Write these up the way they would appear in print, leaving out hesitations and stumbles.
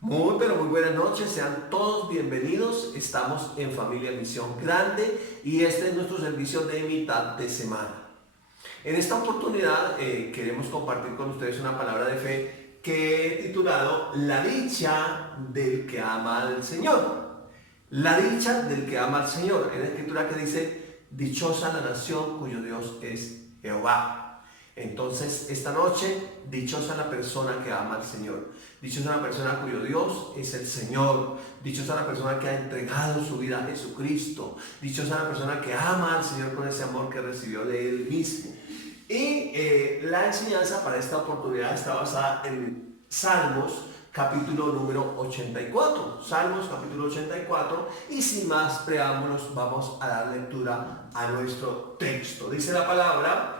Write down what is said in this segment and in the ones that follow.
Muy, pero muy buenas noches, sean todos bienvenidos. Estamos en Familia Misión Grande y este es nuestro servicio de mitad de semana. En esta oportunidad queremos compartir con ustedes una palabra de fe que he titulado La dicha del que ama al Señor. La dicha del que ama al Señor. En la escritura que dice, dichosa la nación cuyo Dios es Jehová. Entonces, esta noche, dichosa la persona que ama al Señor. Dichosa la persona cuyo Dios es el Señor. Dichosa la persona que ha entregado su vida a Jesucristo. Dichosa la persona que ama al Señor con ese amor que recibió de Él mismo. Y la enseñanza para esta oportunidad está basada en Salmos, capítulo número 84. Salmos, capítulo 84. Y sin más preámbulos, vamos a dar lectura a nuestro texto. Dice la palabra,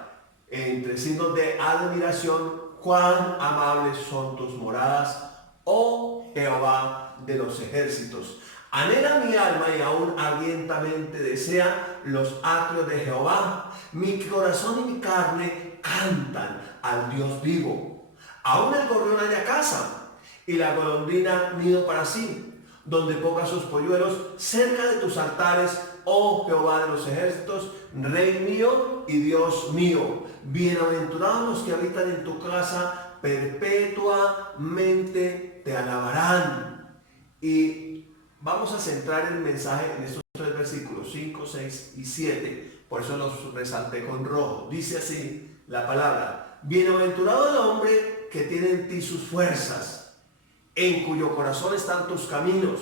entre signos de admiración: cuán amables son tus moradas, oh Jehová de los ejércitos. Anhela mi alma y aún ardientemente desea los atrios de Jehová. Mi corazón y mi carne cantan al Dios vivo. Aún el gorrión halla casa y la golondrina nido para sí, donde ponga sus polluelos cerca de tus altares, oh Jehová de los ejércitos, Rey mío y Dios mío. Bienaventurados los que habitan en tu casa, perpetuamente te alabarán. Y vamos a centrar el mensaje en estos tres versículos, 5, 6 y 7. Por eso los resalté con rojo. Dice así la palabra: bienaventurado el hombre que tiene en ti sus fuerzas, en cuyo corazón están tus caminos.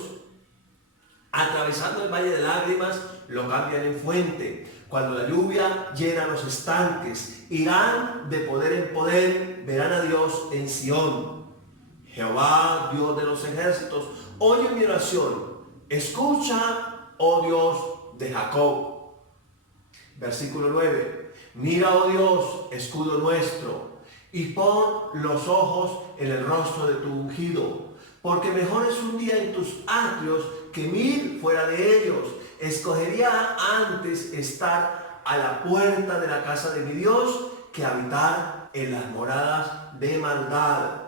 Atravesando el valle de lágrimas, lo cambian en fuente. Cuando la lluvia llena los estanques, irán de poder en poder, verán a Dios en Sión. Jehová, Dios de los ejércitos, oye mi oración. Escucha, oh Dios de Jacob. Versículo 9. Mira, oh Dios, escudo nuestro, y pon los ojos en el rostro de tu ungido. Porque mejor es un día en tus atrios que 1000 fuera de ellos. Escogería antes estar a la puerta de la casa de mi Dios que habitar en las moradas de maldad.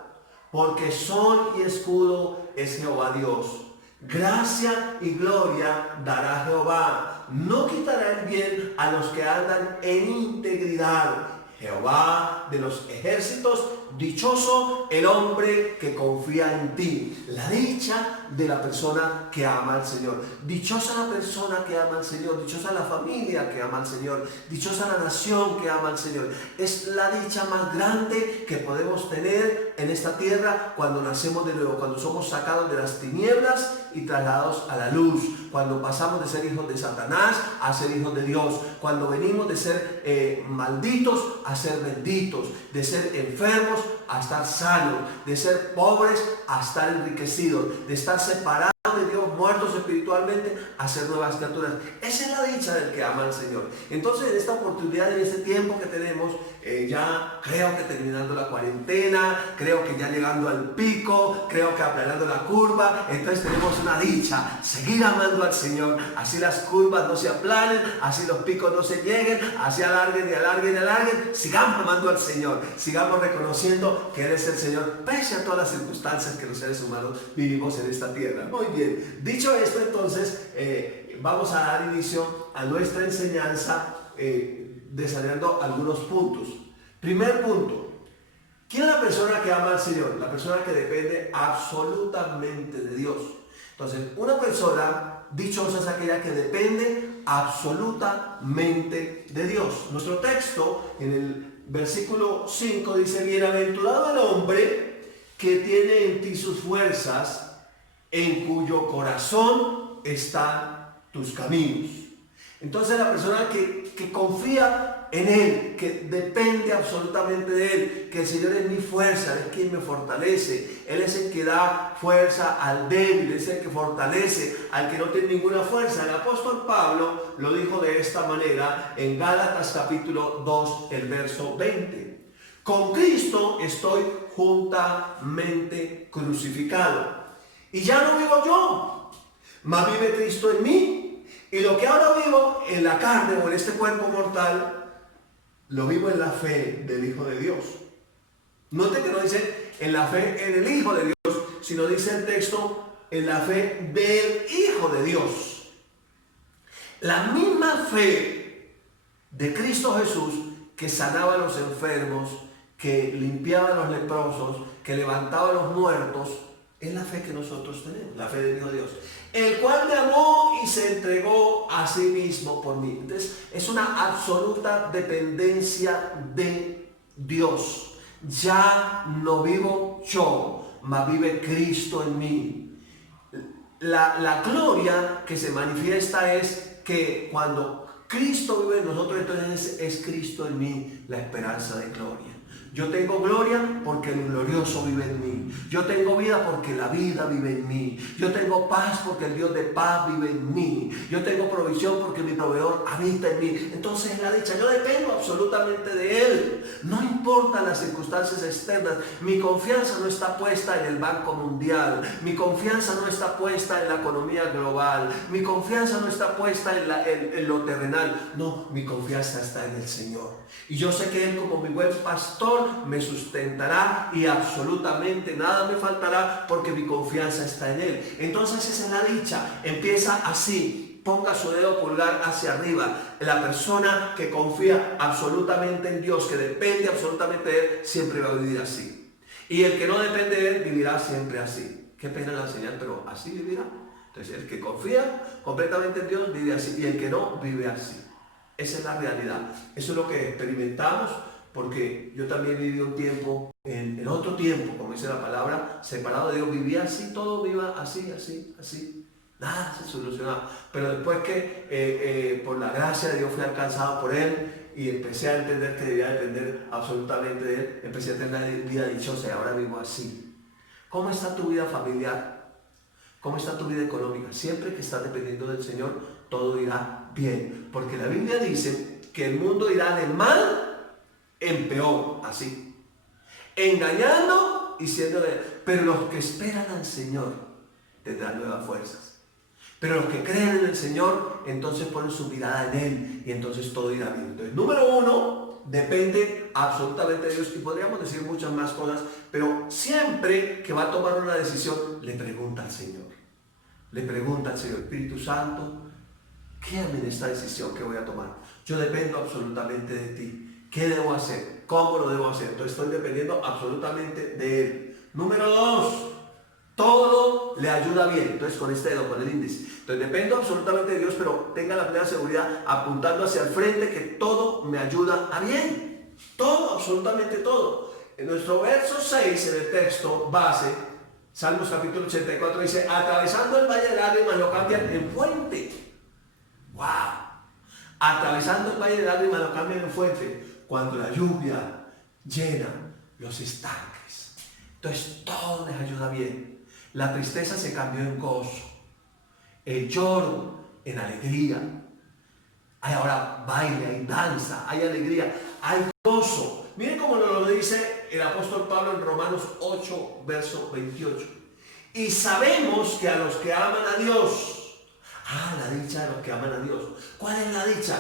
Porque sol y escudo es Jehová Dios. Gracia y gloria dará Jehová. No quitará el bien a los que andan en integridad. Jehová de los ejércitos, dichoso el hombre que confía en ti. La dicha de la persona que ama al Señor. Dichosa la persona que ama al Señor. Dichosa la familia que ama al Señor. Dichosa la nación que ama al Señor. Es la dicha más grande que podemos tener en esta tierra cuando nacemos de nuevo, cuando somos sacados de las tinieblas y trasladados a la luz, cuando pasamos de ser hijos de Satanás a ser hijos de Dios, cuando venimos de ser malditos a ser benditos, de ser enfermos a estar sanos, de ser pobres a estar enriquecidos, de estar separados de Dios, muertos espiritualmente, a ser nuevas criaturas. Esa es la dicha del que ama al Señor. Entonces, en esta oportunidad, en este tiempo que tenemos, ya creo que terminando la cuarentena, creo que ya llegando al pico, creo que aplanando la curva, entonces tenemos una dicha: seguir amando al Señor, así las curvas no se aplanen, así los picos no se lleguen, así alarguen y alarguen y alarguen. Sigamos amando al Señor, sigamos reconociendo que Él es el Señor, pese a todas las circunstancias que los seres humanos vivimos en esta tierra. Muy bien, dicho esto, entonces vamos a dar inicio a nuestra enseñanza, desarrollando algunos puntos. Primer punto: ¿quién es la persona que ama al Señor? La persona que depende absolutamente de Dios. Entonces, una persona dichosa es aquella que depende absolutamente de Dios. Nuestro texto en el versículo 5 dice: bienaventurado el hombre que tiene en ti sus fuerzas, en cuyo corazón están tus caminos. Entonces, la persona que confía en Él, que depende absolutamente de Él, que el Señor es mi fuerza, Él es quien me fortalece, Él es el que da fuerza al débil, es el que fortalece al que no tiene ninguna fuerza. El apóstol Pablo lo dijo de esta manera en Gálatas capítulo 2, el verso 20. Con Cristo estoy juntamente crucificado, y ya no vivo yo, mas vive Cristo en mí. Y lo que ahora vivo en la carne o en este cuerpo mortal, lo vivo en la fe del Hijo de Dios. Note que no dice en la fe en el Hijo de Dios, sino dice el texto, en la fe del Hijo de Dios. La misma fe de Cristo Jesús, que sanaba a los enfermos, que limpiaba a los leprosos, que levantaba a los muertos, es la fe que nosotros tenemos, la fe del Hijo de Dios, el cual me amó y se entregó a sí mismo por mí. Entonces es una absoluta dependencia de Dios. Ya no vivo yo, mas vive Cristo en mí. La gloria que se manifiesta es que cuando Cristo vive en nosotros, entonces es Cristo en mí la esperanza de gloria. Yo tengo gloria porque el glorioso vive en mí. Yo tengo vida porque la vida vive en mí. Yo tengo paz porque el Dios de paz vive en mí. Yo tengo provisión porque mi proveedor habita en mí. Entonces la dicha, yo dependo absolutamente de Él. No importa las circunstancias externas. Mi confianza no está puesta en el Banco Mundial. Mi confianza no está puesta en la economía global. Mi confianza no está puesta en lo terrenal. No, mi confianza está en el Señor. Y yo sé que Él, como mi buen pastor, me sustentará y absolutamente nada me faltará porque mi confianza está en Él. Entonces esa es la dicha. Empieza así. Ponga su dedo pulgar hacia arriba. La persona que confía absolutamente en Dios, que depende absolutamente de Él, siempre va a vivir así. Y el que no depende de Él, vivirá siempre así. Qué pena la señal, pero así vivirá. Entonces el que confía completamente en Dios vive así. Y el que no, vive así. Esa es la realidad. Eso es lo que experimentamos, porque yo también viví un tiempo, en otro tiempo, como dice la palabra, separado de Dios. Vivía así, todo iba así, así, así. Nada se solucionaba. Pero después que por la gracia de Dios fui alcanzado por Él y empecé a entender que debía depender absolutamente de Él, empecé a tener una vida dichosa y ahora vivo así. ¿Cómo está tu vida familiar? ¿Cómo está tu vida económica? Siempre que estás dependiendo del Señor, todo irá bien. Porque la Biblia dice que el mundo irá de mal en peor, así. Engañando y siendo de... Pero los que esperan al Señor tendrán nuevas fuerzas. Pero los que creen en el Señor, entonces ponen su mirada en Él y entonces todo irá bien. Entonces, número uno, depende absolutamente de Dios. Y podríamos decir muchas más cosas, pero siempre que va a tomar una decisión, le pregunta al Señor. Le pregunta al Señor, Espíritu Santo, guíame en esta decisión que voy a tomar. Yo dependo absolutamente de ti. ¿Qué debo hacer? ¿Cómo lo debo hacer? Entonces estoy dependiendo absolutamente de Él. Número dos, todo le ayuda bien. Entonces con este dedo, con el índice. Entonces dependo absolutamente de Dios, pero tenga la plena seguridad apuntando hacia el frente que todo me ayuda a bien. Todo, absolutamente todo. En nuestro verso 6, en el texto base, Salmos capítulo 84, dice, atravesando el valle de lágrimas lo cambian en fuente. ¡Wow! Atravesando el valle de lágrimas lo cambian en fuente. Cuando la lluvia llena los estanques. Entonces todo les ayuda bien. La tristeza se cambió en gozo. El lloro en alegría. Hay ahora baile, hay danza, hay alegría, hay gozo. Miren cómo nos lo dice el apóstol Pablo en Romanos 8, verso 28. Y sabemos que a los que aman a Dios, la dicha de los que aman a Dios. ¿Cuál es la dicha?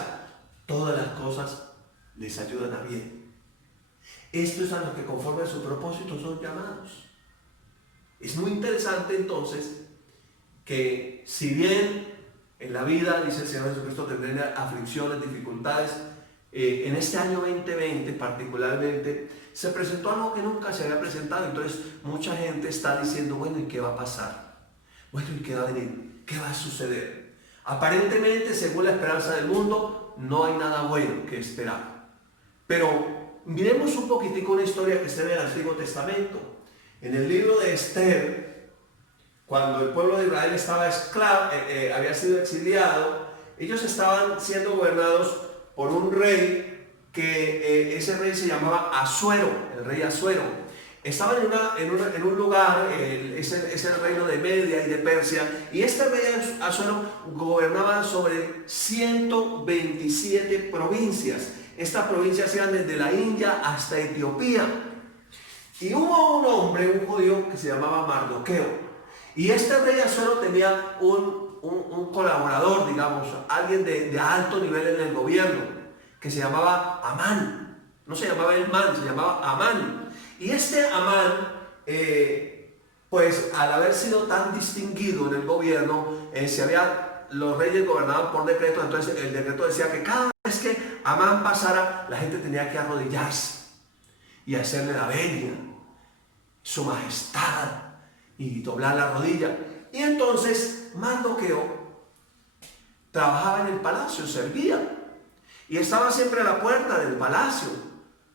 Todas las cosas les ayudan a bien. Estos a los que conforme a su propósito son llamados. Es muy interesante entonces que si bien en la vida, dice el Señor Jesucristo, tendré aflicciones, dificultades, en este año 2020 particularmente se presentó algo que nunca se había presentado. Entonces mucha gente está diciendo, bueno, ¿y qué va a pasar? Bueno, ¿y qué va a venir? ¿Qué va a suceder? Aparentemente, según la esperanza del mundo, no hay nada bueno que esperar. Pero miremos un poquitico una historia que está en el Antiguo Testamento. En el libro de Esther, cuando el pueblo de Israel estaba esclavo, había sido exiliado, ellos estaban siendo gobernados por un rey que ese rey se llamaba Asuero, el rey Asuero. Estaban en un lugar, es el reino de Media y de Persia, y este rey Asuero gobernaba sobre 127 provincias. Estas provincias eran desde la India hasta Etiopía. Y hubo un hombre, un judío, que se llamaba Mardoqueo. Y este rey Asuero tenía un colaborador, digamos, alguien de alto nivel en el gobierno, que se llamaba Amán. No se llamaba Elmán, se llamaba Amán. Y este Amán pues al haber sido tan distinguido en el gobierno, los reyes gobernaban por decreto, entonces el decreto decía que cada vez que Amán pasara, la gente tenía que arrodillarse y hacerle la venia, su majestad, y doblar la rodilla. Y entonces Mardoqueo trabajaba en el palacio, servía, y estaba siempre a la puerta del palacio,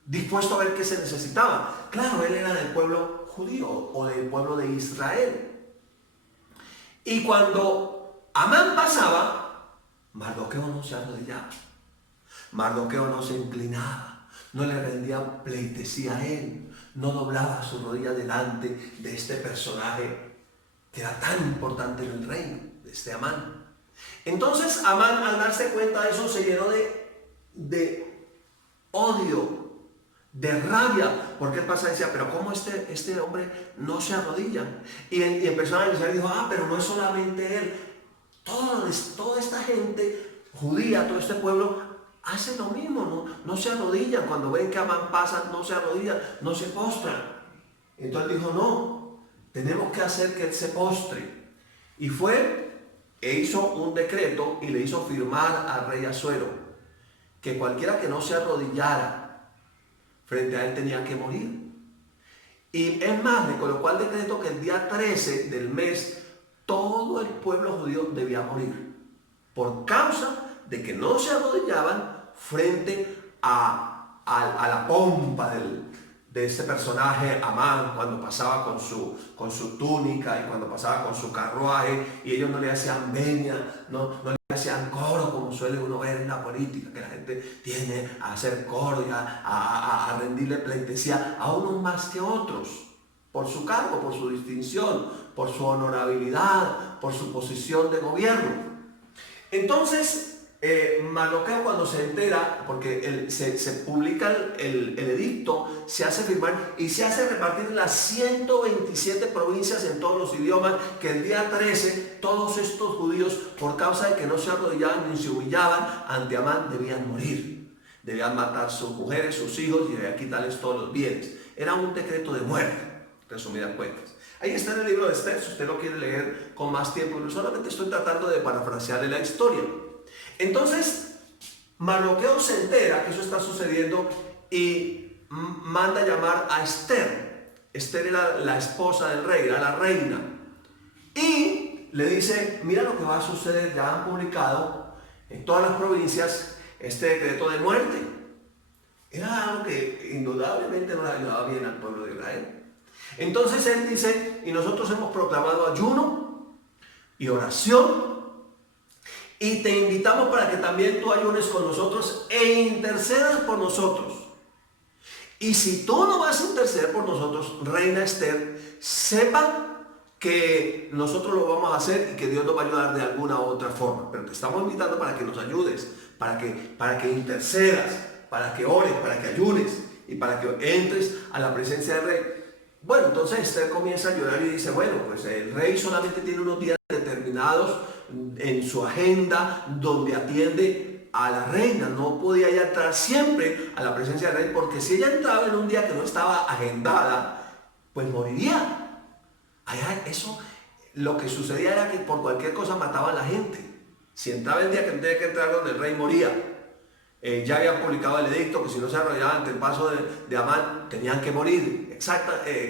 dispuesto a ver qué se necesitaba. Claro, él era del pueblo judío o del pueblo de Israel. Y cuando Amán pasaba, Mardoqueo no se arrodillaba, Mardoqueo no se inclinaba, no le rendía pleitesía a él, no doblaba su rodilla delante de este personaje que era tan importante en el reino, de este Amán. Entonces Amán, al darse cuenta de eso, se llenó de odio, de rabia, porque él pasa y decía, pero ¿cómo este hombre no se arrodilla? Y empezó a analizar y dijo, pero no es solamente él, toda esta gente judía, todo este pueblo hace lo mismo, no se arrodillan, cuando ven que Amán pasa, no se arrodillan, no se postran. Entonces dijo, no, tenemos que hacer que él se postre. Y fue e hizo un decreto y le hizo firmar al rey Asuero que cualquiera que no se arrodillara frente a él tenía que morir. Y es más, le colocó al decreto que el día 13 del mes todo el pueblo judío debía morir por causa de que no se arrodillaban frente a la pompa de este personaje Amán, cuando pasaba con su túnica y cuando pasaba con su carruaje, y ellos no le hacían venia, no le hacían coro como suele uno ver en la política, que la gente tiene a hacer coro y a rendirle pleitesía a unos más que otros, por su cargo, por su distinción, por su honorabilidad, por su posición de gobierno. Entonces, Mardoqueo, cuando se entera, porque se publica el edicto, se hace firmar y se hace repartir en las 127 provincias en todos los idiomas, que el día 13 todos estos judíos, por causa de que no se arrodillaban ni se humillaban ante Amán, debían morir, debían matar sus mujeres, sus hijos, y debían quitarles todos los bienes. Era un decreto de muerte, resumidas cuentas. Ahí está en el libro de Esther, si usted lo quiere leer con más tiempo, pero solamente estoy tratando de parafrasearle la historia. Entonces, Mardoqueo se entera que eso está sucediendo y manda llamar a Esther. Esther era la esposa del rey, era la reina. Y le dice, mira lo que va a suceder, ya han publicado en todas las provincias este decreto de muerte. Era algo que indudablemente no le ayudaba bien al pueblo de Israel. Entonces él dice, y nosotros hemos proclamado ayuno y oración, y te invitamos para que también tú ayunes con nosotros e intercedas por nosotros. Y si tú no vas a interceder por nosotros, reina Esther, sepa que nosotros lo vamos a hacer y que Dios nos va a ayudar de alguna u otra forma. Pero te estamos invitando para que nos ayudes, para que intercedas, para que ores, para que ayunes y para que entres a la presencia del rey. Bueno, entonces Esther comienza a llorar y dice, bueno, pues el rey solamente tiene unos días determinados en su agenda donde atiende a la reina. No podía ella entrar siempre a la presencia del rey, porque si ella entraba en un día que no estaba agendada, pues moriría. Allá eso, lo que sucedía era que por cualquier cosa mataban a la gente. Si entraba el día que tenía que entrar donde el rey moría. Ya habían publicado el edicto que si no se arrodillaban ante el paso de Amán tenían que morir.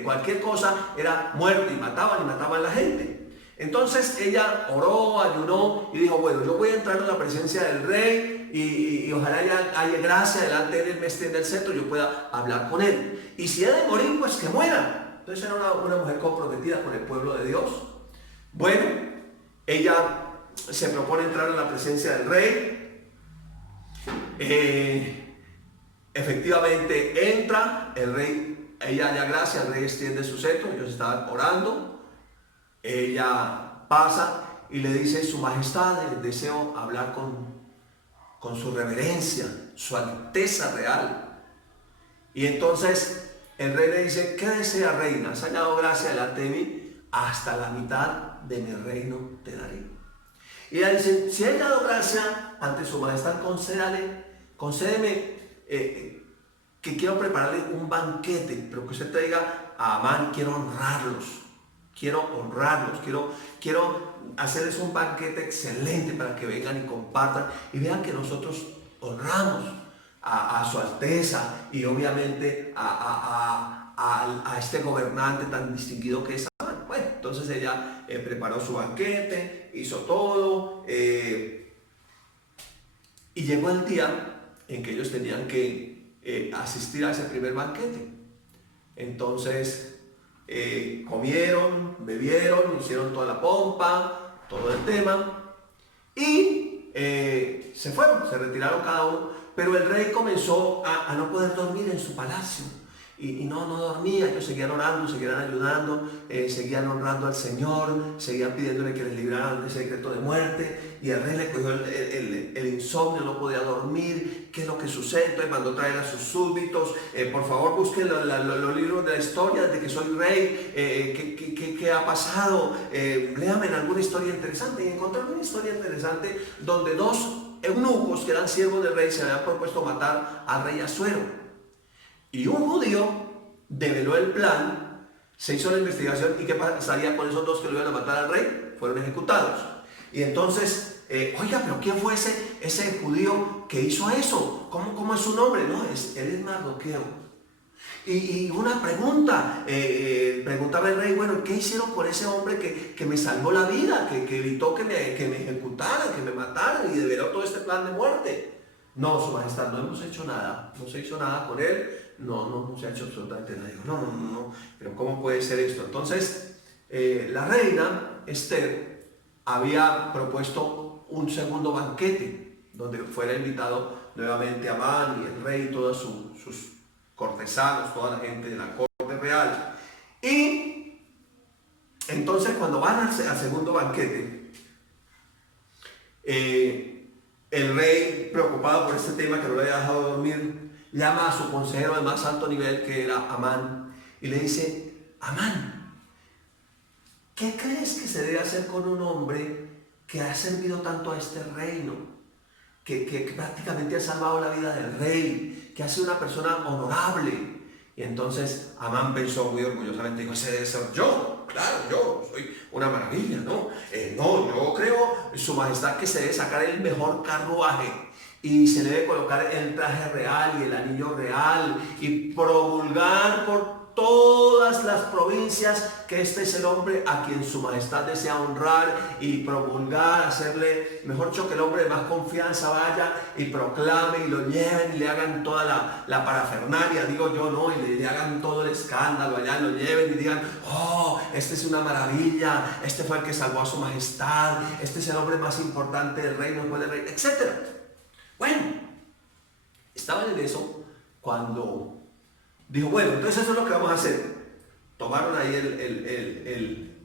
Cualquier cosa era muerte, y mataban a la gente. Entonces ella oró, ayunó y dijo, bueno, yo voy a entrar en la presencia del rey y ojalá haya gracia delante de él, me extienda el cetro y yo pueda hablar con él. Y si he de morir, pues que muera. Entonces era una mujer comprometida con el pueblo de Dios. Bueno, ella se propone entrar en la presencia del rey. Efectivamente entra, el rey, ella halla gracia, el rey extiende su cetro, ellos estaban orando. Ella pasa y le dice, su majestad, deseo hablar con su reverencia, su alteza real. Y entonces el rey le dice, ¿qué desea, reina? Has hallado gracia delante de mí, hasta la mitad de mi reino te daré. Y ella dice, si he hallado gracia ante su majestad, concédeme que quiero prepararle un banquete, pero que usted traiga a Amán, quiero honrarlos. quiero honrarlos, quiero hacerles un banquete excelente para que vengan y compartan y vean que nosotros honramos a su Alteza y obviamente a este gobernante tan distinguido que es Amán. Bueno, entonces ella preparó su banquete, hizo todo y llegó el día en que ellos tenían que asistir a ese primer banquete. Entonces comieron, bebieron, hicieron toda la pompa, todo el tema y se fueron, se retiraron cada uno, pero el rey comenzó a no poder dormir en su palacio y no dormía. Ellos seguían orando, seguían ayudando, seguían honrando al Señor, seguían pidiéndole que les libraran de ese decreto de muerte y el rey le cogió el insomnio, no podía dormir. ¿Qué es lo que sucede? Entonces mandó traer a sus súbditos, por favor busquen los libros de la historia desde que soy rey, ¿qué ha pasado? Léame en alguna historia interesante. Y encontraron una historia interesante donde dos eunucos que eran siervos del rey se habían propuesto matar al rey Asuero. Y un judío develó el plan, se hizo la investigación y ¿qué pasaría con esos dos que lo iban a matar al rey? Fueron ejecutados. Y entonces, oiga, pero ¿quién fue ese judío que hizo eso? ¿Cómo es su nombre? No, él es Mardoqueo. Y una pregunta, preguntaba el rey, bueno, ¿qué hicieron por ese hombre que me salvó la vida, que evitó que me ejecutaran, que me mataran y develó todo este plan de muerte? No, su majestad, no hemos hecho nada, no se hizo nada con él, no se ha hecho absolutamente nada. Digo, no, pero ¿cómo puede ser esto? Entonces, la reina Esther había propuesto un segundo banquete, donde fuera invitado nuevamente Amán y el rey y todos sus cortesanos, toda la gente de la corte real. Y entonces cuando van al segundo banquete, el rey, preocupado por este tema que no le había dejado dormir, llama a su consejero de más alto nivel, que era Amán, y le dice: Amán, ¿qué crees que se debe hacer con un hombre que ha servido tanto a este reino, que prácticamente ha salvado la vida del rey, que ha sido una persona honorable? Y entonces Amán pensó muy orgullosamente, dijo: ese debe ser yo, claro, yo soy una maravilla, ¿no? Yo creo, su majestad, que se debe sacar el mejor carruaje y se le debe colocar el traje real y el anillo real y promulgar por todas las provincias que este es el hombre a quien su majestad desea honrar y promulgar, hacerle, mejor dicho, que el hombre de más confianza vaya y proclame y lo lleven y le hagan toda la parafernalia, digo yo, ¿no? Y le hagan todo el escándalo allá, lo lleven y digan: oh, este es una maravilla, este fue el que salvó a su majestad, este es el hombre más importante del reino, después del rey, etc. Bueno, estaban en eso cuando dijo: bueno, entonces eso es lo que vamos a hacer. Tomaron ahí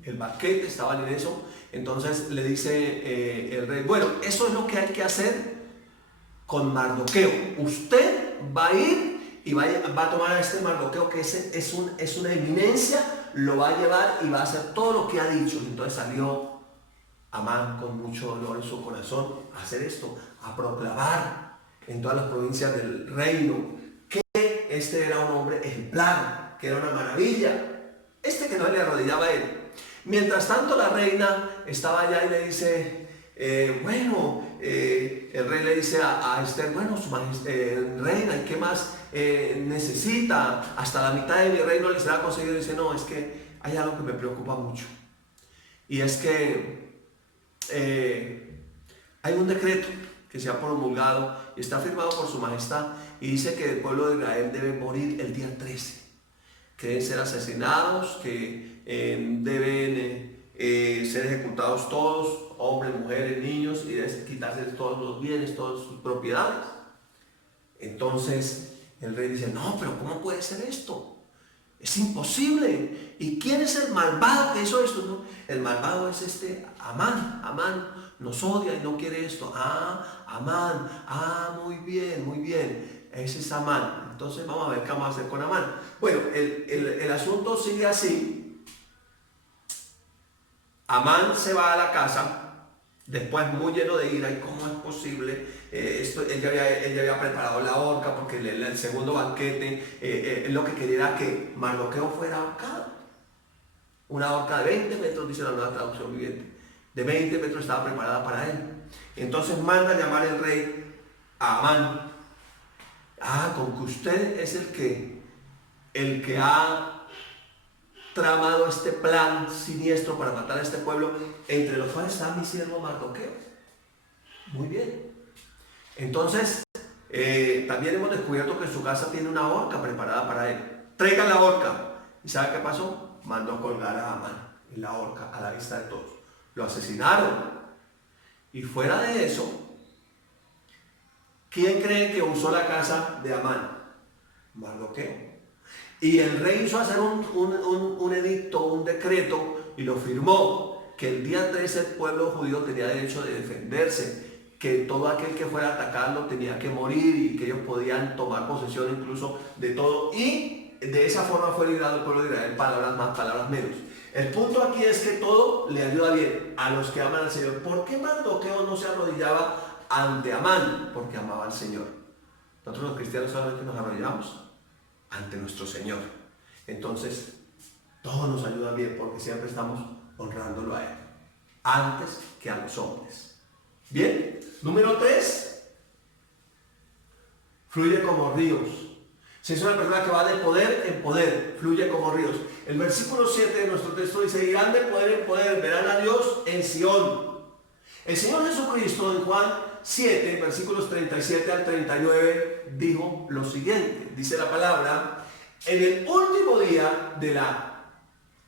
el banquete, estaban en eso. Entonces le dice el rey: bueno, eso es lo que hay que hacer con Mardoqueo. Usted va a ir y va a tomar a este Mardoqueo, que es una eminencia, lo va a llevar y va a hacer todo lo que ha dicho. Entonces salió Amán con mucho dolor en su corazón a hacer esto, a proclamar en todas las provincias del reino que este era un hombre ejemplar, que era una maravilla, que no le arrodillaba a él. Mientras tanto, la reina estaba allá y le dice: el rey le dice a Esther: bueno, su majestad, reina, ¿y qué más necesita? Hasta la mitad de mi reino le será conseguido. Y dice: no, es que hay algo que me preocupa mucho, y es que hay un decreto que se ha promulgado y está firmado por su majestad, y dice que el pueblo de Israel debe morir el día 13, que deben ser asesinados, que deben ser ejecutados todos, hombres, mujeres, niños, y deben quitarse todos los bienes, todas sus propiedades. Entonces el rey dice: no, pero ¿cómo puede ser esto? Es imposible. ¿Y quién es el malvado que hizo esto? ¿No? El malvado es Amán. Amán nos odia y no quiere esto. Amán. Muy bien. Ese es Amán. Entonces vamos a ver qué vamos a hacer con Amán. Bueno, el asunto sigue así. Amán se va a la casa, después muy lleno de ira. ¿Y cómo es posible? Él ya había preparado la horca, porque el segundo banquete, lo que quería era que Mardoqueo fuera ahorcado. Una horca de 20 metros, dice la nueva traducción viviente. De 20 metros estaba preparada para él. Entonces manda a llamar el rey a Amán. Con que usted es el que ha tramado este plan siniestro para matar a este pueblo, entre los cuales está mi siervo Mardoqueo. Muy bien. Entonces, también hemos descubierto que en su casa tiene una horca preparada para él. Traigan la horca. ¿Y sabe qué pasó? Mandó colgar a Amán en la horca a la vista de todos. Lo asesinaron. Y fuera de eso, ¿quién cree que usó la casa de Amán? Mardoqueo. Y el rey hizo hacer un edicto, un decreto, y lo firmó, que el día 13 el pueblo judío tenía derecho de defenderse, que todo aquel que fuera a atacarlo tenía que morir y que ellos podían tomar posesión incluso de todo. Y de esa forma fue librado el pueblo de Israel, palabras más, palabras menos. El punto aquí es que todo le ayuda bien a los que aman al Señor. ¿Por qué Mardoqueo no se arrodillaba ante Amán? Porque amaba al Señor. Nosotros los cristianos solamente nos arrodillamos ante nuestro Señor. Entonces, todo nos ayuda bien porque siempre estamos honrándolo a Él, antes que a los hombres. Bien, número 3, fluye como ríos. Si es una persona que va de poder en poder, fluye como ríos. El versículo 7 de nuestro texto dice: irán de poder en poder, verán a Dios en Sión. El Señor Jesucristo en Juan 7, versículos 37 al 39, dijo lo siguiente. Dice la palabra: en el último día de la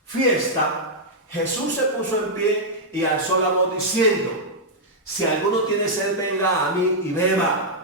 fiesta, Jesús se puso en pie y alzó la voz diciendo: si alguno tiene sed, venga a mí y beba.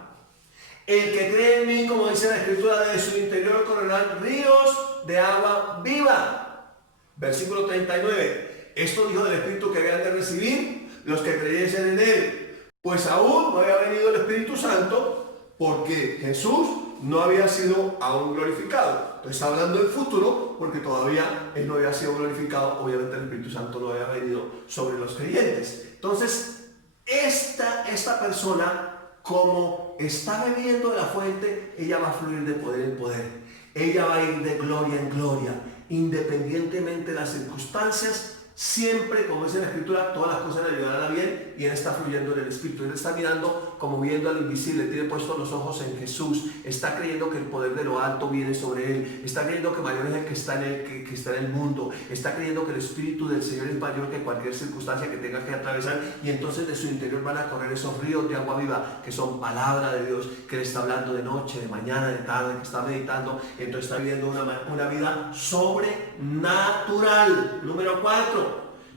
El que cree en mí, como dice la Escritura, de su interior correrán ríos de agua viva. Versículo 39. Esto dijo del Espíritu que habían de recibir los que creyesen en Él, pues aún no había venido el Espíritu Santo, porque Jesús no había sido aún glorificado. Entonces está hablando del futuro, porque todavía Él no había sido glorificado. Obviamente el Espíritu Santo no había venido sobre los creyentes. Entonces, esta persona, como está bebiendo de la fuente, ella va a fluir de poder en poder. Ella va a ir de gloria en gloria, independientemente de las circunstancias. Siempre, como dice la Escritura, todas las cosas le ayudarán a bien, y Él está fluyendo en el Espíritu. Él está mirando como viendo al invisible, tiene puestos los ojos en Jesús, está creyendo que el poder de lo alto viene sobre Él, está creyendo que mayor es el que está en él, que está en el mundo, está creyendo que el Espíritu del Señor es mayor que cualquier circunstancia que tenga que atravesar, y entonces de su interior van a correr esos ríos de agua viva, que son palabra de Dios, que Él está hablando de noche, de mañana, de tarde, que está meditando. Entonces está viviendo una vida sobrenatural. Número 4.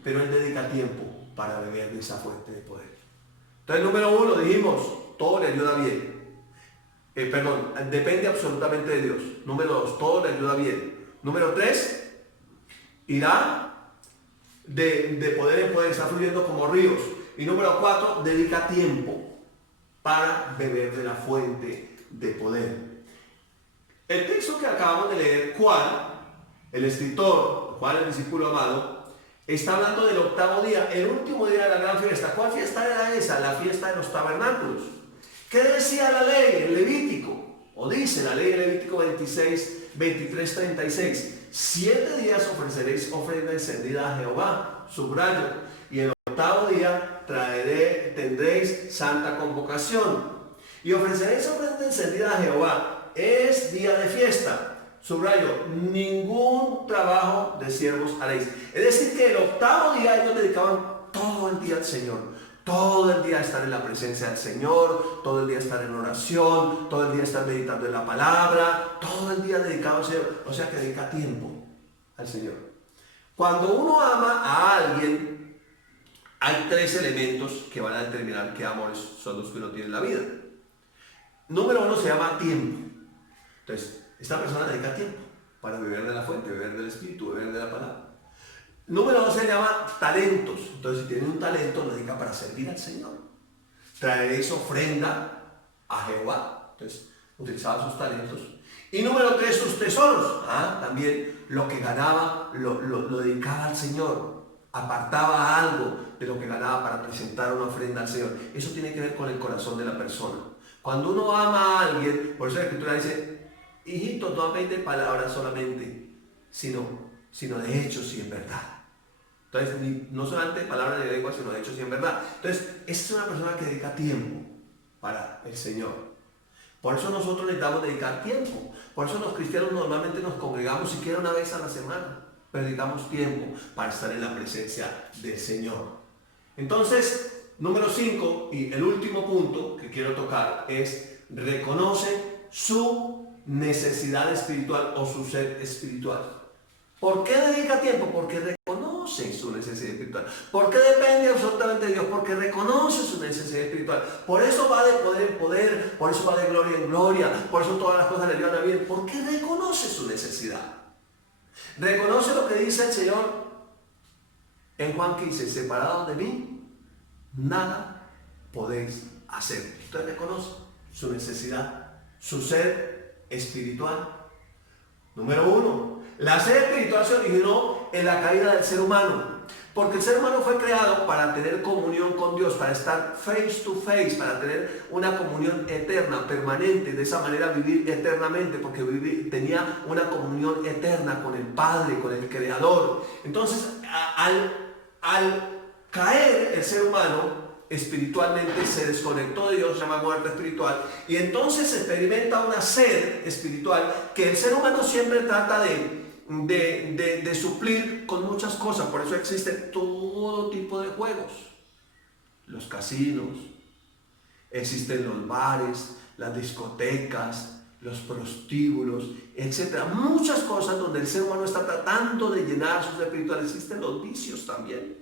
Pero Él dedica tiempo para beber de esa fuente de poder. Entonces, número 1, dijimos, todo le ayuda bien. Depende absolutamente de Dios. Número 2, todo le ayuda bien. Número 3, irá de poder en poder, está fluyendo como ríos. Y número 4, dedica tiempo para beber de la fuente de poder. El texto que acabamos de leer, Juan, el escritor, Juan el discípulo amado, está hablando del octavo día, el último día de la gran fiesta. ¿Cuál fiesta era esa? La fiesta de los tabernáculos. ¿Qué decía la ley, el Levítico? O dice la ley, el Levítico 23, 36. 7 días ofreceréis ofrenda encendida a Jehová, subrayo, y el octavo día tendréis santa convocación. Y ofreceréis ofrenda encendida a Jehová, es día de fiesta. Subrayo, ningún trabajo de siervos haréis. Es decir, que el octavo día ellos dedicaban todo el día al Señor. Todo el día estar en la presencia del Señor, todo el día estar en oración, todo el día estar meditando en la palabra, todo el día dedicado al Señor. O sea que dedica tiempo al Señor. Cuando uno ama a alguien, hay 3 elementos que van a determinar qué amores son los que uno tiene en la vida. Número 1 se llama tiempo. Entonces, esta persona dedica tiempo para beber de la fuente, beber del Espíritu, beber de la palabra. Número 2 se llama talentos. Entonces, si tiene un talento, lo dedica para servir al Señor. Traeréis ofrenda a Jehová. Entonces, utilizaba sus talentos. Y número 3, sus tesoros. También lo que ganaba lo dedicaba al Señor. Apartaba algo de lo que ganaba para presentar una ofrenda al Señor. Eso tiene que ver con el corazón de la persona. Cuando uno ama a alguien, por eso la Escritura dice: hijitos, no habléis de palabras solamente, sino sino de hechos y en verdad. Entonces, no solamente palabras de lengua, sino de hechos y en verdad. Entonces, esa es una persona que dedica tiempo para el Señor. Por eso nosotros necesitamos dedicar tiempo. Por eso los cristianos normalmente nos congregamos siquiera una vez a la semana. Pero dedicamos tiempo para estar en la presencia del Señor. Entonces, número 5 y el último punto que quiero tocar es: reconoce su necesidad espiritual o su sed espiritual. ¿Por qué dedica tiempo? Porque reconoce su necesidad espiritual. ¿Por qué depende absolutamente de Dios? Porque reconoce su necesidad espiritual. Por eso va de poder en poder, por eso va de gloria en gloria, por eso todas las cosas le llevan a bien, porque reconoce su necesidad. Reconoce lo que dice el Señor en Juan 15: separados de mí, nada podéis hacer. Usted reconoce su necesidad, su sed espiritual. Número 1, la sed espiritual se originó en la caída del ser humano, porque el ser humano fue creado para tener comunión con Dios, para estar face to face, para tener una comunión eterna, permanente, de esa manera vivir eternamente, porque tenía una comunión eterna con el Padre, con el Creador. Entonces, al caer el ser humano, espiritualmente se desconectó de Dios, se llama muerte espiritual, y entonces se experimenta una sed espiritual que el ser humano siempre trata de suplir con muchas cosas. Por eso existen todo tipo de juegos, los casinos, existen los bares, las discotecas, los prostíbulos, etcétera. Muchas cosas donde el ser humano está tratando de llenar sus espirituales. Existen los vicios también,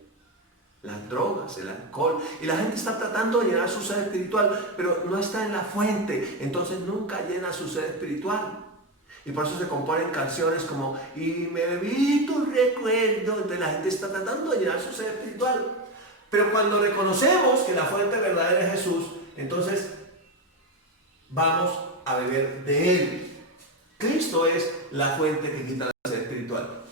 las drogas, el alcohol, y la gente está tratando de llenar su sed espiritual, pero no está en la fuente, entonces nunca llena su sed espiritual. Y por eso se componen canciones como "y me bebí tu recuerdo", donde la gente está tratando de llenar su sed espiritual. Pero cuando reconocemos que la fuente verdadera es Jesús, entonces vamos a beber de Él. Cristo es la fuente que quita la sed espiritual.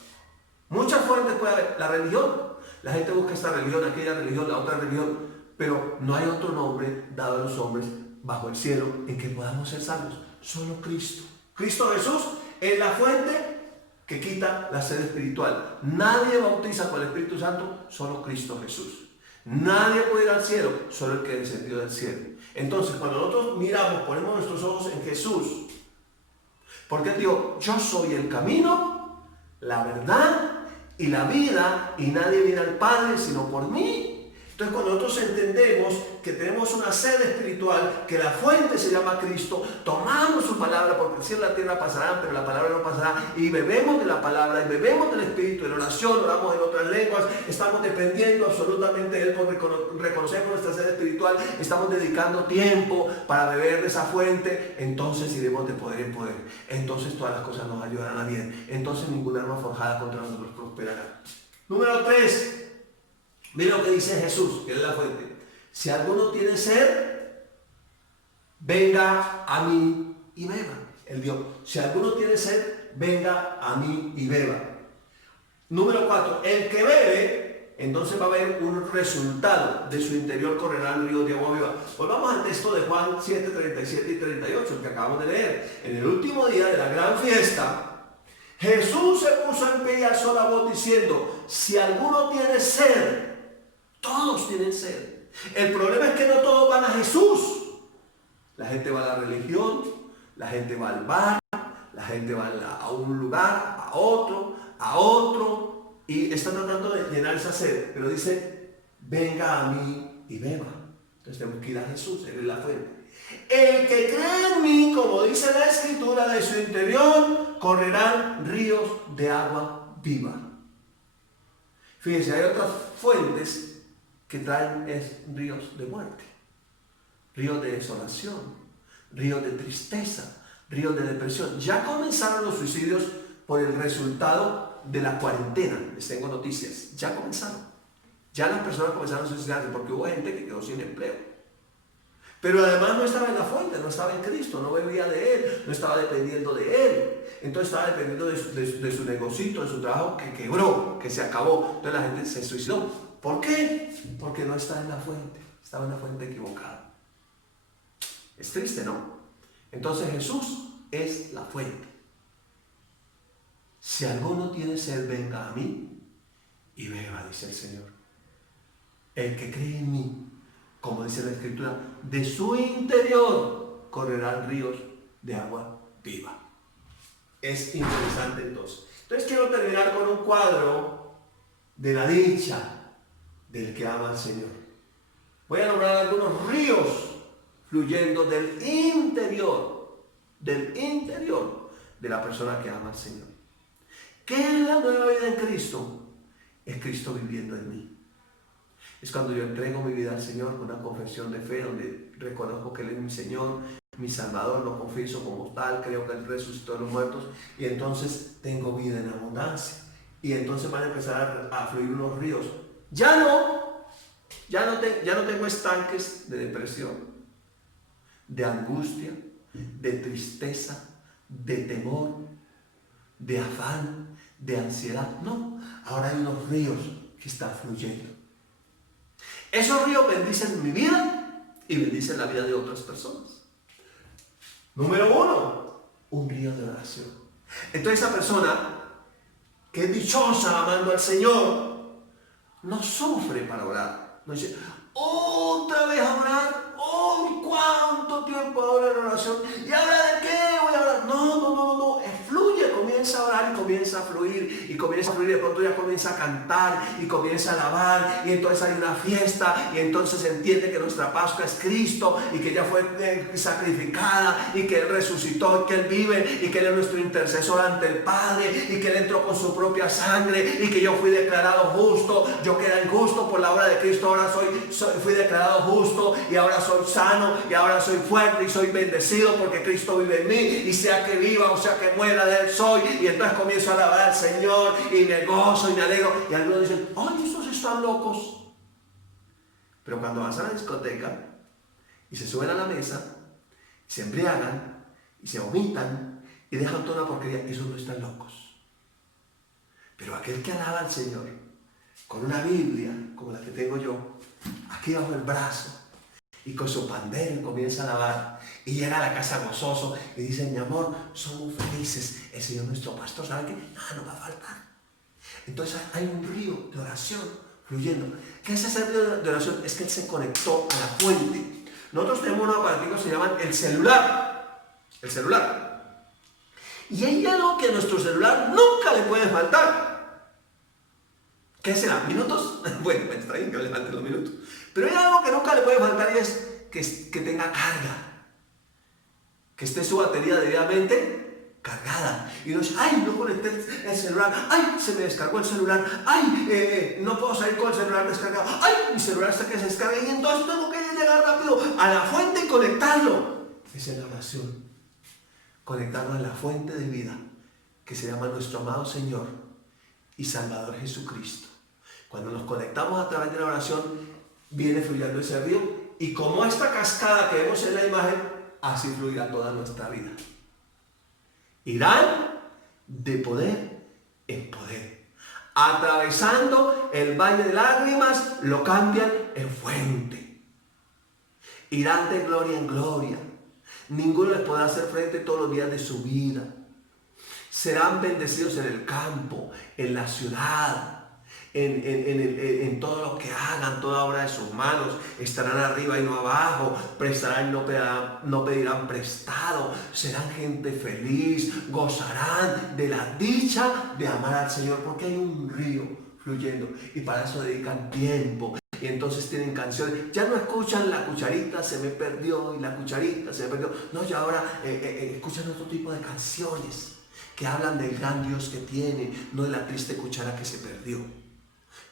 Muchas fuentes puede haber. La religión, la gente busca esta religión, aquella religión, la otra religión, pero no hay otro nombre dado a los hombres bajo el cielo en que podamos ser salvos. Solo Cristo. Cristo Jesús es la fuente que quita la sed espiritual. Nadie bautiza con el Espíritu Santo, solo Cristo Jesús. Nadie puede ir al cielo, solo el que descendió del cielo. Entonces, cuando nosotros miramos, ponemos nuestros ojos en Jesús, porque Él dijo: yo soy el camino, la verdad y la vida, y nadie viene al Padre sino por mí. Entonces, cuando nosotros entendemos que tenemos una sed espiritual, que la fuente se llama Cristo, tomamos su palabra, porque el cielo y la tierra pasarán, pero la palabra no pasará, y bebemos de la palabra, y bebemos del Espíritu, en oración, oramos en otras lenguas, estamos dependiendo absolutamente de Él por reconocer nuestra sed espiritual, estamos dedicando tiempo para beber de esa fuente, entonces iremos de poder en poder, entonces todas las cosas nos ayudarán a bien, entonces ninguna arma forjada contra nosotros prosperará. Número 3. Mira lo que dice Jesús, que es la fuente. Si alguno tiene sed, venga a mí y beba. Él dijo: si alguno tiene sed, venga a mí y beba. Número 4. El que bebe, entonces va a haber un resultado. De su interior correrán ríos de agua viva. Volvamos al texto de Juan 7, 37 y 38, el que acabamos de leer. En el último día de la gran fiesta, Jesús se puso en pie y alzó la voz diciendo: si alguno tiene sed, todos tienen sed. El problema es que no todos van a Jesús. La gente va a la religión, la gente va al bar, la gente va a un lugar, a otro, y está tratando de llenar esa sed. Pero dice: venga a mí y beba. Entonces tenemos que ir a Jesús, Él es la fuente. El que cree en mí, como dice la Escritura, de su interior correrán ríos de agua viva. Fíjense, hay otras fuentes que traen ríos de muerte, ríos de desolación, ríos de tristeza, ríos de depresión. Ya comenzaron los suicidios por el resultado de la cuarentena. Les tengo noticias, ya comenzaron. Ya las personas comenzaron a suicidarse porque hubo gente que quedó sin empleo. Pero además no estaba en la fuente, no estaba en Cristo, no bebía de Él, no estaba dependiendo de Él. Entonces estaba dependiendo de su negocito, de su trabajo que quebró, que se acabó. Entonces la gente se suicidó. ¿Por qué? Porque no está en la fuente, estaba en la fuente equivocada. Es triste, ¿no? Entonces Jesús es la fuente. Si alguno tiene sed, venga a mí y beba, dice el Señor. El que cree en mí, como dice la Escritura, de su interior correrán ríos de agua viva. Es interesante entonces. Entonces quiero terminar con un cuadro de la dicha del que ama al Señor. Voy a nombrar algunos ríos fluyendo del interior de la persona que ama al Señor. ¿Qué es la nueva vida en Cristo? Es Cristo viviendo en mí. Es cuando yo entrego mi vida al Señor con una confesión de fe, donde reconozco que Él es mi Señor, mi Salvador, lo confieso como tal, creo que Él resucitó de los muertos, y entonces tengo vida en abundancia. Y entonces van a empezar a fluir unos ríos. Ya no tengo estanques de depresión, de angustia, de tristeza, de temor, de afán, de ansiedad. No, ahora hay unos ríos que están fluyendo. Esos ríos bendicen mi vida y bendicen la vida de otras personas. Número 1, un río de oración. Entonces esa persona que es dichosa amando al Señor, no sufre para orar. No dice, otra vez a orar, oh, ¿cuánto tiempo ahora en oración? ¿Y ahora de qué voy a orar? No, fluye, comienza a orar y comienza a fluir, y de pronto ya comienza a cantar, y comienza a alabar, y entonces hay una fiesta, y entonces se entiende que nuestra Pascua es Cristo, y que ya fue sacrificada, y que Él resucitó, y que Él vive, y que Él es nuestro intercesor ante el Padre, y que Él entró con su propia sangre, y que yo fui declarado justo. Yo que era injusto por la obra de Cristo, ahora fui declarado justo, y ahora soy sano, y ahora soy fuerte, y soy bendecido porque Cristo vive en mí, y sea que viva o sea que muera, de Él soy. Y entonces comienzo a alabar al Señor, y me gozo y me alegro. Y algunos dicen, ¡ay, estos están locos! Pero cuando vas a la discoteca y se suben a la mesa, y se embriagan, y se vomitan, y dejan toda una porquería, esos no están locos. Pero aquel que alaba al Señor con una Biblia como la que tengo yo, aquí bajo el brazo, y con su pandero comienza a alabar, y llega a la casa gozoso y dice, mi amor, somos felices, el Señor nuestro pastor, ¿sabe qué? Nada nos va a faltar. Entonces hay un río de oración fluyendo. ¿Qué es ese río de oración? Es que Él se conectó a la fuente. Nosotros tenemos unos aparatos que se llaman el celular. Y hay algo que a nuestro celular nunca le puede faltar. ¿Qué será? ¿Minutos? Bueno, está bien que le falten los minutos. Pero hay algo que nunca le puede faltar, y es que tenga carga. Que esté su batería debidamente cargada. Y uno dice, ay, no conecté el celular. Ay, se me descargó el celular. Ay, no puedo salir con el celular descargado. Ay, mi celular está que se descarga. Y entonces tengo que llegar rápido a la fuente y conectarlo. Esa es la oración. Conectarnos a la fuente de vida, que se llama nuestro amado Señor y Salvador Jesucristo. Cuando nos conectamos a través de la oración, viene fluyendo ese río, y como esta cascada que vemos en la imagen, así fluirá toda nuestra vida. Irán de poder en poder. Atravesando el valle de lágrimas, lo cambian en fuente. Irán de gloria en gloria. Ninguno les podrá hacer frente todos los días de su vida. Serán bendecidos en el campo, en la ciudad, en todo lo que hagan, toda obra de sus manos. Estarán arriba y no abajo, prestarán y no pedirán prestado, serán gente feliz, gozarán de la dicha de amar al Señor, porque hay un río fluyendo, y para eso dedican tiempo. Y entonces tienen canciones, ya no escuchan la cucharita se me perdió, y la cucharita se me perdió. No, ya ahora escuchan otro tipo de canciones que hablan del gran Dios que tiene, no de la triste cuchara que se perdió,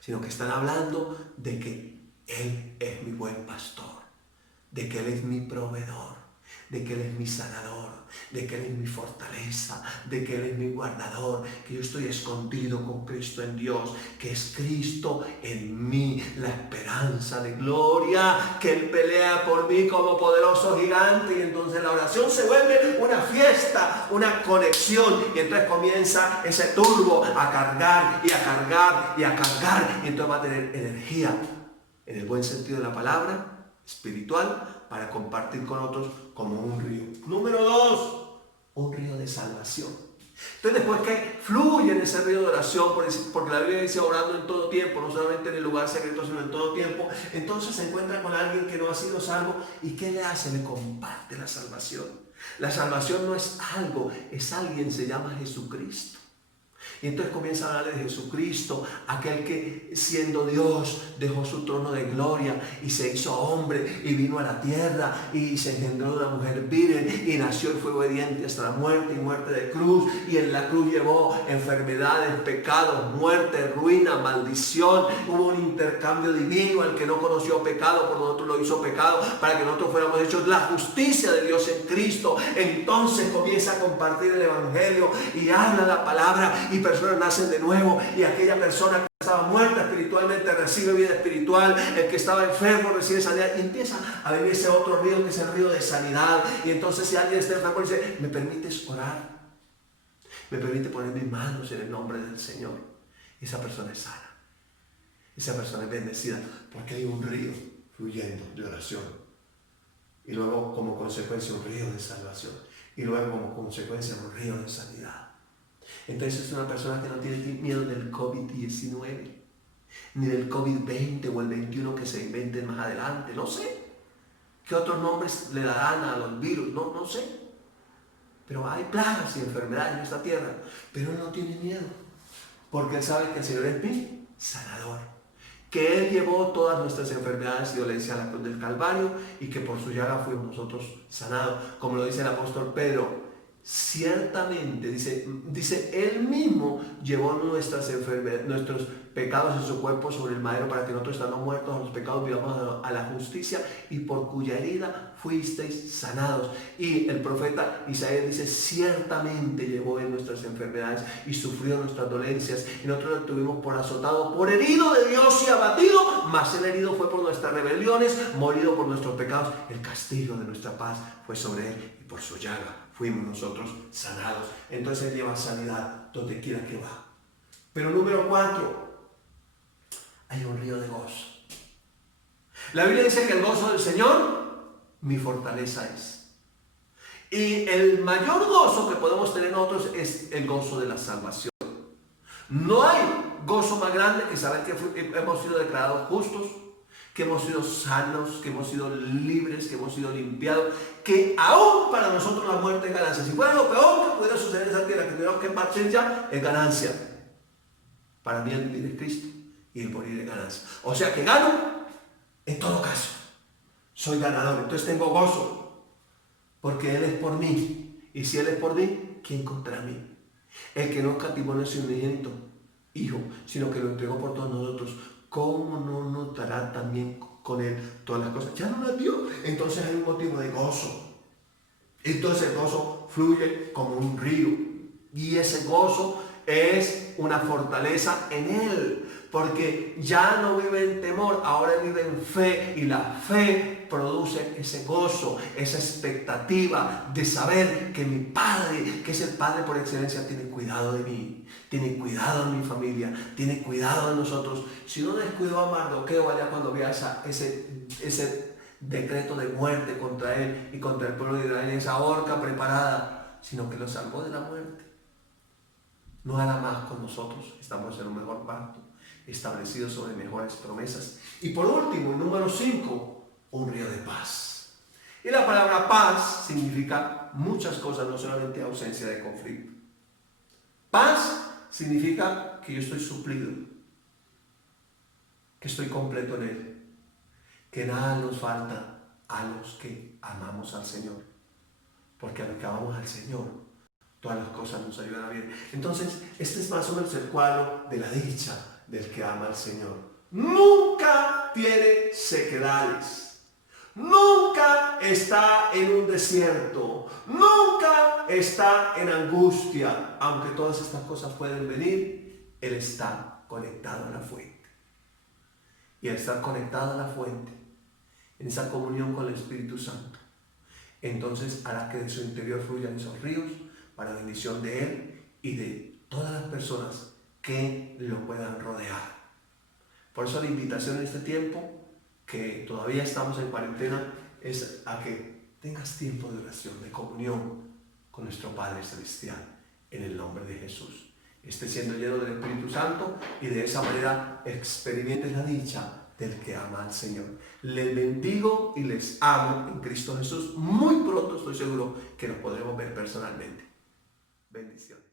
sino que están hablando de que Él es mi buen pastor, de que Él es mi proveedor, de que Él es mi sanador, de que Él es mi fortaleza, de que Él es mi guardador, que yo estoy escondido con Cristo en Dios, que es Cristo en mí, la esperanza de gloria, que Él pelea por mí como poderoso gigante. Y entonces la oración se vuelve una fiesta, una conexión, y entonces comienza ese turbo a cargar y a cargar y a cargar, y entonces va a tener energía, en el buen sentido de la palabra, espiritual, para compartir con otros como un río. Número 2, un río de salvación. Entonces después que fluye en ese río de oración, porque la Biblia dice orando en todo tiempo, no solamente en el lugar secreto, sino en todo tiempo, entonces se encuentra con alguien que no ha sido salvo. ¿Y qué le hace? Le comparte la salvación. La salvación no es algo, es alguien, se llama Jesucristo. Y entonces comienza a hablar de Jesucristo, aquel que siendo Dios dejó su trono de gloria y se hizo hombre y vino a la tierra y se engendró de una mujer virgen y nació y fue obediente hasta la muerte y muerte de cruz. Y en la cruz llevó enfermedades, pecados, muerte, ruina, maldición. Hubo un intercambio divino. El que no conoció pecado por nosotros lo hizo pecado para que nosotros fuéramos hechos la justicia de Dios en Cristo. Entonces comienza a compartir el evangelio y habla la palabra y personas nacen de nuevo, y aquella persona que estaba muerta espiritualmente recibe vida espiritual, el que estaba enfermo recibe sanidad, y empieza a vivir ese otro río que es el río de sanidad. Y entonces si alguien está enfermo dice, ¿me permites orar? ¿Me permite poner mis manos en el nombre del Señor? Y esa persona es sana, esa persona es bendecida, porque hay un río fluyendo de oración, y luego como consecuencia un río de salvación, y luego como consecuencia un río de sanidad. Entonces es una persona que no tiene miedo del COVID-19, ni del COVID-20 o el 21 que se inventen más adelante. No sé qué otros nombres le darán a los virus, no sé. Pero hay plagas y enfermedades en esta tierra. Pero él no tiene miedo, porque él sabe que el Señor es mi sanador, que Él llevó todas nuestras enfermedades y dolencias a la cruz del Calvario, y que por su llaga fuimos nosotros sanados. Como lo dice el apóstol Pedro, ciertamente, dice, Él mismo llevó nuestras enfermedades, nuestros pecados en su cuerpo sobre el madero, para que nosotros, estando muertos a los pecados, vivamos a la justicia, y por cuya herida fuisteis sanados. Y el profeta Isaías dice, ciertamente llevó Él nuestras enfermedades y sufrió nuestras dolencias, y nosotros lo tuvimos por azotado, por herido de Dios y abatido, mas el herido fue por nuestras rebeliones, molido por nuestros pecados. El castigo de nuestra paz fue sobre Él, y por su llaga fuimos nosotros sanados. Entonces Él lleva sanidad donde quiera que va. Pero número 4, hay un río de gozo. La Biblia dice que el gozo del Señor mi fortaleza es. Y el mayor gozo que podemos tener nosotros es el gozo de la salvación. No hay gozo más grande que saber que hemos sido declarados justos, que hemos sido sanos, que hemos sido libres, que hemos sido limpiados, que aún para nosotros la muerte es ganancia. Si fuera lo peor que pudiera suceder en esa tierra, que tuviéramos que partir ya, es ganancia. Para mí el vivir es Cristo y el morir es ganancia. O sea que gano en todo caso. Soy ganador, entonces tengo gozo, porque Él es por mí. Y si Él es por mí, ¿quién contra mí? El que no escatimó en su unigénito Hijo, sino que lo entregó por todos nosotros, ¿cómo no nos dará también con Él todas las cosas? Ya no las dio. Entonces hay un motivo de gozo. Entonces el gozo fluye como un río, y ese gozo es una fortaleza en Él, porque ya no vive en temor, ahora vive en fe, y la fe produce ese gozo, esa expectativa de saber que mi Padre, que es el Padre por excelencia, tiene cuidado de mí, tiene cuidado de mi familia, tiene cuidado de nosotros. Si no descuidó a Mardoqueo allá cuando vea ese decreto de muerte contra él y contra el pueblo de Israel, esa horca preparada, sino que lo salvó de la muerte, no hará más con nosotros. Estamos en un mejor pacto, establecidos sobre mejores promesas. Y por último, número 5, un río de paz. Y la palabra paz significa muchas cosas, no solamente ausencia de conflicto. Paz significa que yo estoy suplido, que estoy completo en Él, que nada nos falta a los que amamos al Señor, porque a los que amamos al Señor, todas las cosas nos ayudan a bien. Entonces, este es más o menos el cuadro de la dicha del que ama al Señor. Nunca tiene sequedales, nunca está en un desierto, nunca está en angustia. Aunque todas estas cosas pueden venir, Él está conectado a la fuente. Y al estar conectado a la fuente, en esa comunión con el Espíritu Santo, entonces hará que de su interior fluyan esos ríos para bendición de Él y de todas las personas que lo puedan rodear. Por eso la invitación en este tiempo, que todavía estamos en cuarentena, es a que tengas tiempo de oración, de comunión con nuestro Padre Celestial, en el nombre de Jesús. Esté siendo lleno del Espíritu Santo y de esa manera experimentes la dicha del que ama al Señor. Les bendigo y les amo en Cristo Jesús. Muy pronto estoy seguro que nos podremos ver personalmente. Bendiciones.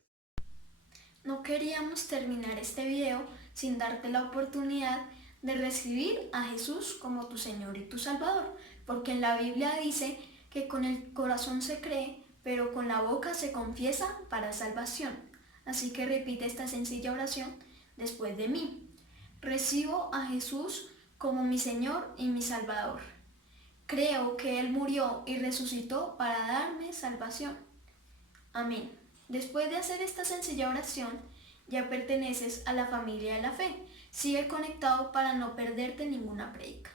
No queríamos terminar este video sin darte la oportunidad de recibir a Jesús como tu Señor y tu Salvador, porque en la Biblia dice que con el corazón se cree, pero con la boca se confiesa para salvación. Así que repite esta sencilla oración después de mí. Recibo a Jesús como mi Señor y mi Salvador. Creo que Él murió y resucitó para darme salvación. Amén. Después de hacer esta sencilla oración, ya perteneces a la familia de la fe. Sigue conectado para no perderte ninguna prédica.